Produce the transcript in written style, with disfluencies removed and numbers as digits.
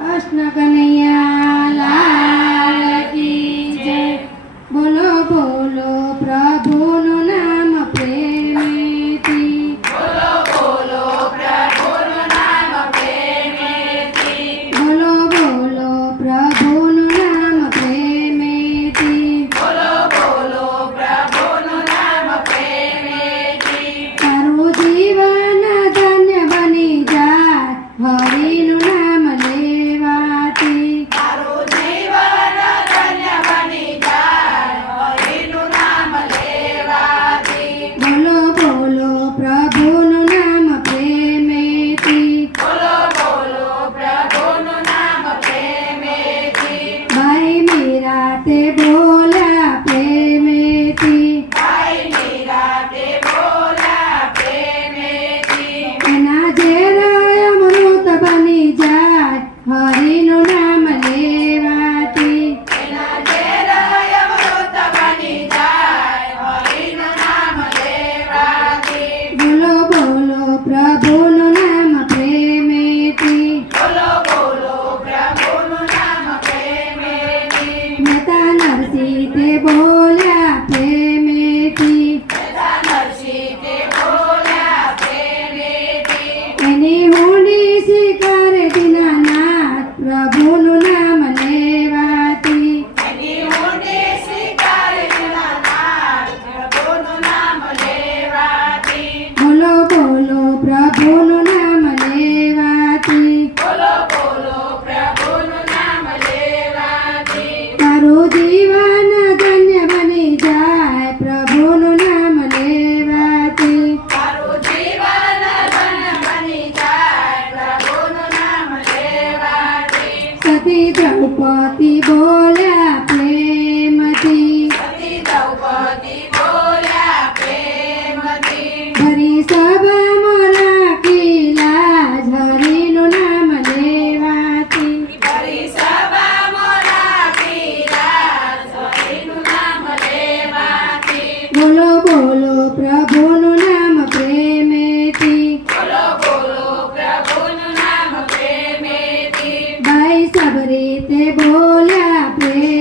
कृष्ण कन्हैया लाल की जय। बोलो बोलो प्रभुનું નામ પ્રેમેથી। બોલો બોલો પ્રભુનું નામ પ્રેમેથી। બોલો બોલો પ્રભુનું નામ પ્રેમેથી। બોલો બોલો પ્રભુનું નામ પ્રેમેથી। તારું જીવન ધન્ય બની જાય હરિનું નામ લેવાથી। તારું જીવન ધન્ય બની જાય હરિનું નામ લેવાથી। બોલો બોલો પ્રભુનું નામ પ્રેમેથી। બોલો બોલો પ્રભુનું નામ પ્રેમેથી। ભાઈ મીરા તે બોલ્યા પ્રેમેથી। ભાઈ મીરા તે બોલ્યા પ્રેમેથી। એના ઝેર અમૃત બની જાય હરિનું નામ લેવાથી। એના ઝેર અમૃત બની જાય હરિનું નામ લેવાથી। બોલો બોલો પ્રભુનું નામ પ્રેમેથી। બોલો બોલો પ્રભુનું નામ પ્રેમેથી। મહેતા નરસિંહ તે બોલ્યા પ્રેમેથી। મહેતા નરસિંહ તે બોલ્યા પ્રેમેથી। એની ઊંડી શિકારે દીનાનાથ પ્રભુનું નામ લેવાથી। એની ઊંડી શિકારે દીનાનાથ પ્રભુનું નામ લેવાથી। બોલો બોલો પ્રભુનું નામ લેવાથી। બોલો બોલો પ્રભુનું નામ લેવાથી। તારું જીવન ધન્ય બની જાય પ્રભુનું નામ લેવાથી। તારું જીવન ધન્ય બની જાય પ્રભુનું નામ લેવાથી। સતી દ્રૌપદી બોલ્યા પ્રેમથી। સતી દ્રૌપદી બોલ્યા પ્રેમથી। ભરી સભામાં રાખી લાજ હરિનું નામ લેવાથી। ભરી સભામાં રાખી લાજ હરિનું નામ લેવાથી। બોલો બોલો પ્રભુનું નામ પ્રેમેથી। બોલો બોલો પ્રભુનું નામ પ્રેમેથી। ભાઈ સબરી તે બોલ્યા પ્રેમ